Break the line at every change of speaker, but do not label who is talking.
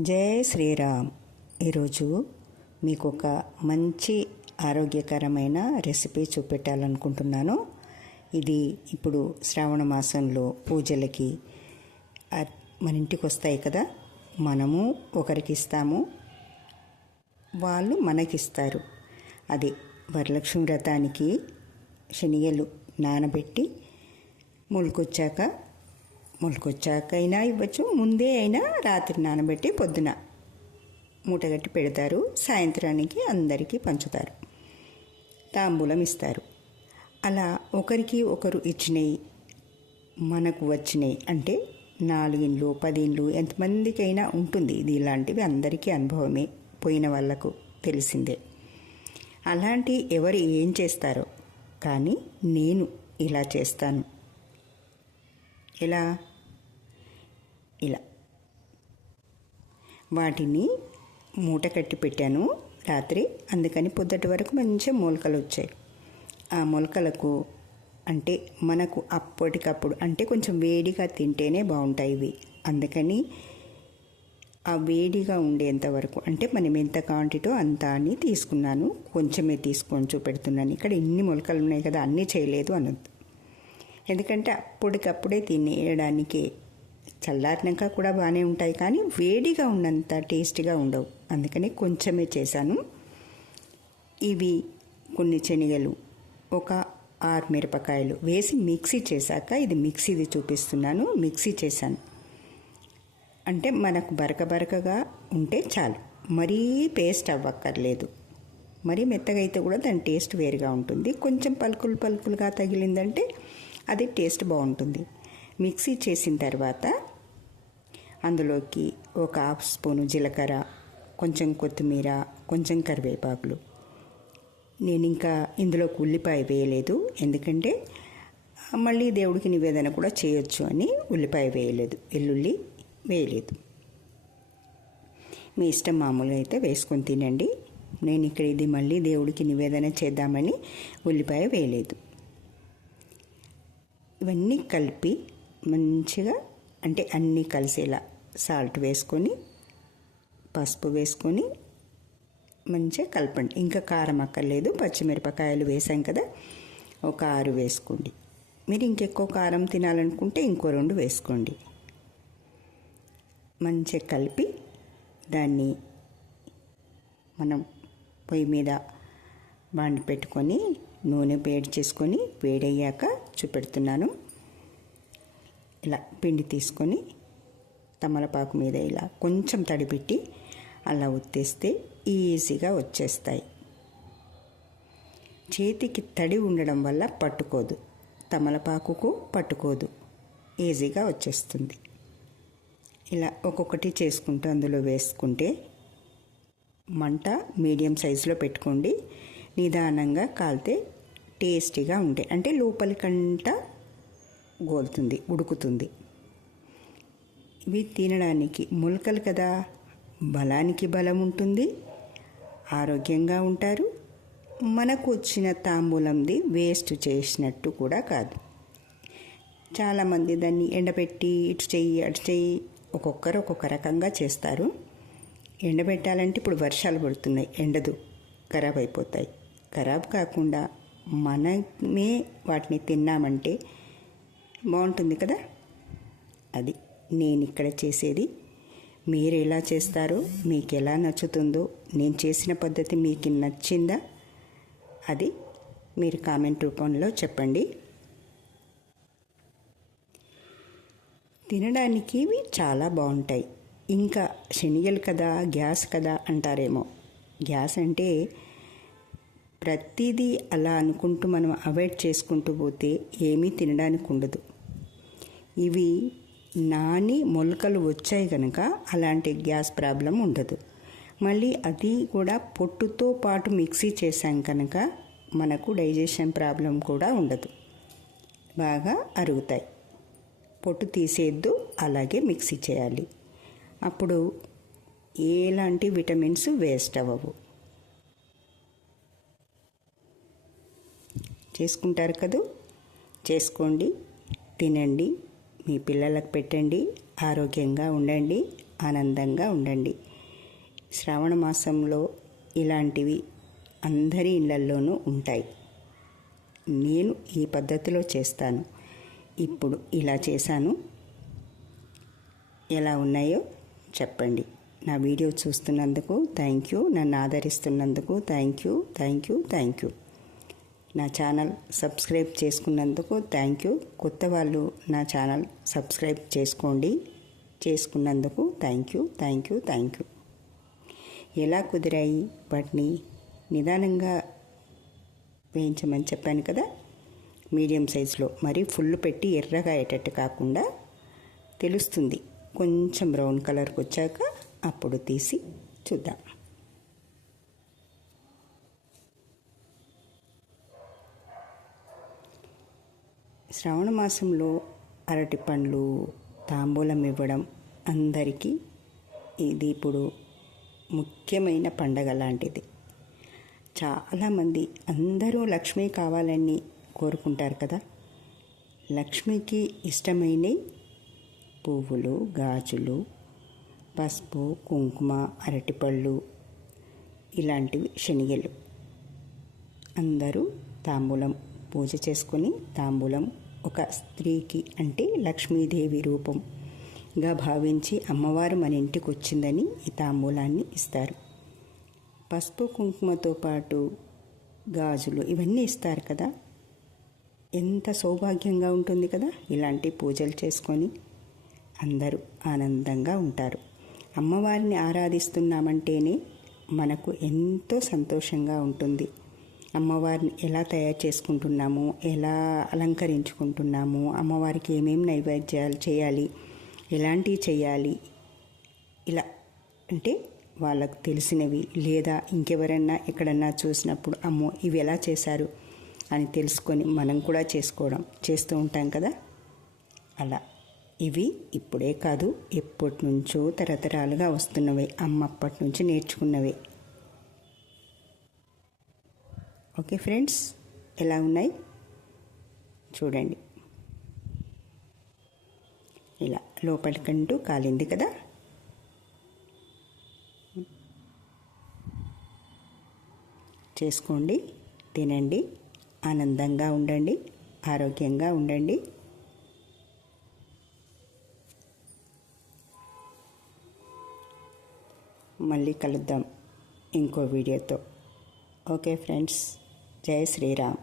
జై శ్రీరామ్. ఈరోజు మీకు ఒక మంచి ఆరోగ్యకరమైన రెసిపీ చూపెట్టాలనుకుంటున్నాను. ఇది ఇప్పుడు శ్రావణ మాసంలో పూజలకి మన ఇంటికి వస్తాయి కదా? మనము ఒకరికి ఇస్తాము వాళ్ళు మనకిస్తారు. అది వరలక్ష్మి వ్రతానికి శనిగలు నానబెట్టి మొలకొచ్చాక మొలకొచ్చాక అయినా ఇవ్వచ్చు. ముందే అయినా రాత్రి నానబెట్టి పొద్దున మూటగట్టి పెడతారు. సాయంత్రానికి అందరికీ పంచుతారు. తాంబూలం ఇస్తారు. అలా ఒకరికి ఒకరు ఇచ్చినవి మనకు వచ్చినాయి. అంటే నాలుగిండ్లు పదిండ్లు ఎంతమందికైనా ఉంటుంది. ఇది ఇలాంటివి అందరికీ అనుభవమే. పోయిన వాళ్ళకు తెలిసిందే. అలాంటి ఎవరు ఏం చేస్తారో. కానీ నేను ఇలా చేస్తాను. ఎలా? ఇలా. వాటిని మూట కట్టి పెట్టాను రాత్రి. అందుకని పొద్దుటి వరకు మంచిగా మొలకలు వచ్చాయి. ఆ మొలకలకు అంటే మనకు అప్పటికప్పుడు అంటే కొంచెం వేడిగా తింటేనే బాగుంటాయి ఇవి. అందుకని ఆ వేడిగా ఉండేంత వరకు అంటే మనం ఎంత క్వాంటిటీ అంత అని తీసుకున్నాను. కొంచెమే తీసుకొని చూపెడుతున్నాను. ఇక్కడ ఇన్ని మొలకలు ఉన్నాయి కదా అన్నీ చేయలేదు అనొద్దు. ఎందుకంటే అప్పటికప్పుడే తినేయడానికి చల్లారినాక కూడా బాగానే ఉంటాయి కానీ వేడిగా ఉన్నంత టేస్ట్గా ఉండవు. అందుకని కొంచెమే చేశాను. ఇవి కొన్ని శనగలు ఒక ఆరు మిరపకాయలు వేసి మిక్సీ చేశాక ఇది మిక్సీది చూపిస్తున్నాను. మిక్సీ చేశాను. అంటే మనకు బరక బరకగా ఉంటే చాలు. మరీ పేస్ట్ అవ్వక్కర్లేదు. మరీ మెత్తగా అయితే కూడా దాని టేస్ట్ వేరుగా ఉంటుంది. కొంచెం పలుకులు పలుకులుగా తగిలిందంటే అది టేస్ట్ బాగుంటుంది. మిక్సీ చేసిన తర్వాత అందులోకి ఒక హాఫ్ స్పూను జీలకర్ర కొంచెం కొత్తిమీర కొంచెం కరివేపాకులు. నేను ఇంకా ఇందులోకి ఉల్లిపాయ వేయలేదు ఎందుకంటే మళ్ళీ దేవుడికి నివేదన కూడా చేయొచ్చు అని ఉల్లిపాయ వేయలేదు వెల్లుల్లి వేయలేదు. మీ ఇష్టం మామూలుగా అయితే వేసుకొని తినండి. నేను ఇక్కడ ఇది మళ్ళీ దేవుడికి నివేదన చేద్దామని ఉల్లిపాయ వేయలేదు. ఇవన్నీ కలిపి మంచిగా అంటే అన్నీ కలిసేలా సాల్ట్ వేసుకొని పసుపు వేసుకొని మంచిగా కలపండి. ఇంకా కారం అక్కర్లేదు. పచ్చిమిరపకాయలు వేసాం కదా ఒక ఆరు వేసుకోండి. మీరు ఇంకెక్కువ కారం తినాలనుకుంటే ఇంకో రెండు వేసుకోండి. మంచిగా కలిపి దాన్ని మనం పొయ్యి మీద బాండి పెట్టుకొని నూనె వేడి చేసుకొని వేడయ్యాక చూపెడుతున్నాను. ఇలా పిండి తీసుకొని తమలపాకు మీద ఇలా కొంచెం తడిపెట్టి అలా ఉత్తేస్తే ఈజీగా వచ్చేస్తాయి. చేతికి తడి ఉండడం వల్ల పట్టుకోదు. తమలపాకుకు పట్టుకోదు. ఈజీగా వచ్చేస్తుంది. ఇలా ఒక్కొక్కటి చేసుకుంటూ అందులో వేసుకుంటే మంట మీడియం సైజులో పెట్టుకోండి. నిదానంగా కాలితే టేస్టీగా ఉంటాయి అంటే లోపలికంట గోలుతుంది ఉడుకుతుంది. ఇవి తినడానికి మొలకలు కదా. బలానికి బలం ఉంటుంది. ఆరోగ్యంగా ఉంటారు. మనకు వచ్చిన తాంబూలంది వేస్ట్ చేసినట్టు కూడా కాదు. చాలామంది దాన్ని ఎండబెట్టి ఇటు చెయ్యి అటు చెయ్యి ఒక్కొక్కరు ఒక్కొక్క రకంగా చేస్తారు. ఎండబెట్టాలంటే ఇప్పుడు వర్షాలు పడుతున్నాయి. ఎండదు. ఖరాబ్ అయిపోతాయి. ఖరాబ్ కాకుండా మనమే వాటిని తిన్నామంటే బాగుంటుంది కదా. అది. నేను ఇక్కడ చేసేది. మీరు ఎలా చేస్తారో మీకు ఎలా నచ్చుతుందో నేను చేసిన పద్ధతి మీకు నచ్చిందా అది మీరు కామెంట్ రూపంలో చెప్పండి. తినడానికి ఇవి చాలా బాగుంటాయి. ఇంకా శనిగలు కదా గ్యాస్ కదా అంటారేమో. గ్యాస్ అంటే ప్రతిదీ అలా అనుకుంటూ మనం అవాయిడ్ చేసుకుంటూ పోతే ఏమీ తినడానికి ఉండదు. ఇవి నాని మొలకలు వచ్చాయి కనుక అలాంటి గ్యాస్ ప్రాబ్లం ఉండదు. మళ్ళీ అది కూడా పొట్టుతో పాటు మిక్సీ చేసాం కనుక మనకు డైజెషన్ ప్రాబ్లం కూడా ఉండదు. బాగా అరుగుతాయి. పొట్టు తీసేద్దు అలాగే మిక్సీ చేయాలి. అప్పుడు ఎలాంటి విటమిన్స్ వేస్ట్ అవ్వవు. చేసుకుంటారు కదూ? చేసుకోండి తినండి. మీ పిల్లలకు పెట్టండి. ఆరోగ్యంగా ఉండండి. ఆనందంగా ఉండండి. శ్రావణ మాసంలో ఇలాంటివి అందరి ఇళ్ళల్లోనూ ఉంటాయి. నేను ఈ పద్ధతిలో చేస్తాను. ఇప్పుడు ఇలా చేశాను. ఎలా ఉన్నాయో చెప్పండి. నా వీడియో చూస్తున్నందుకు థ్యాంక్ యూ. నన్ను ఆదరిస్తున్నందుకు thank you. Thank you. Thank you. నా ఛానల్ సబ్స్క్రైబ్ చేసుకున్నందుకు థ్యాంక్ యూ. కొత్త వాళ్ళు నా ఛానల్ సబ్స్క్రైబ్ చేసుకోండి. చేసుకున్నందుకు thank you thank you thank you. ఎలా కుదిరాయి వాటిని నిదానంగా వేయించమని చెప్పాను కదా? మీడియం సైజులో మరీ ఫుల్ పెట్టి ఎర్రగా అయ్యేటట్టు కాకుండా తెలుస్తుంది. కొంచెం బ్రౌన్ కలర్కి వచ్చాక అప్పుడు తీసి చూద్దాం. శ్రావణ మాసంలో అరటి పండ్లు తాంబూలం ఇవ్వడం అందరికీ ఇది ఇప్పుడు ముఖ్యమైన పండగ లాంటిది. చాలామంది అందరూ లక్ష్మి కావాలని కోరుకుంటారు కదా. లక్ష్మికి ఇష్టమైన పువ్వులు గాజులు పసుపు కుంకుమ అరటిపళ్ళు ఇలాంటివి శనిగలు. అందరూ తాంబూలం పూజ చేసుకొని తాంబూలం ఒక స్త్రీకి అంటే లక్ష్మీదేవి రూపంగా భావించి అమ్మవారు మన ఇంటికి వచ్చిందని ఈ తాంబూలాన్ని ఇస్తారు. పసుపు కుంకుమతో పాటు గాజులు ఇవన్నీ ఇస్తారు కదా. ఎంత సౌభాగ్యంగా ఉంటుంది కదా ఇలాంటి పూజలు చేసుకొని. అందరూ ఆనందంగా ఉంటారు. అమ్మవారిని ఆరాధిస్తున్నామంటేనే మనకు ఎంతో సంతోషంగా ఉంటుంది. అమ్మవారిని ఎలా తయారు చేసుకుంటున్నాము ఎలా అలంకరించుకుంటున్నాము అమ్మవారికి ఏమేమి నైవేద్యాలు చేయాలి ఎలాంటివి చేయాలి ఇలా అంటే వాళ్ళకు తెలిసినవి లేదా ఇంకెవరైనా ఎక్కడన్నా చూసినప్పుడు అమ్మో ఇవి ఎలా చేశారు అని తెలుసుకొని మనం కూడా చేసుకోవడం చేస్తూ ఉంటాం కదా? అలా. ఇవి ఇప్పుడే కాదు ఎప్పటి నుంచో తరతరాలుగా వస్తున్నవే అమ్మ అప్పటి నుంచి నేర్చుకున్నవే. ఓకే ఫ్రెండ్స్ ఎలా ఉన్నాయి? చూడండి. ఇలా లోపలికంటూ కాలింది కదా? చేసుకోండి తినండి ఆనందంగా ఉండండి ఆరోగ్యంగా ఉండండి. మళ్ళీ కలుద్దాం ఇంకో వీడియోతో. Okay friends. జై శ్రీరామ్.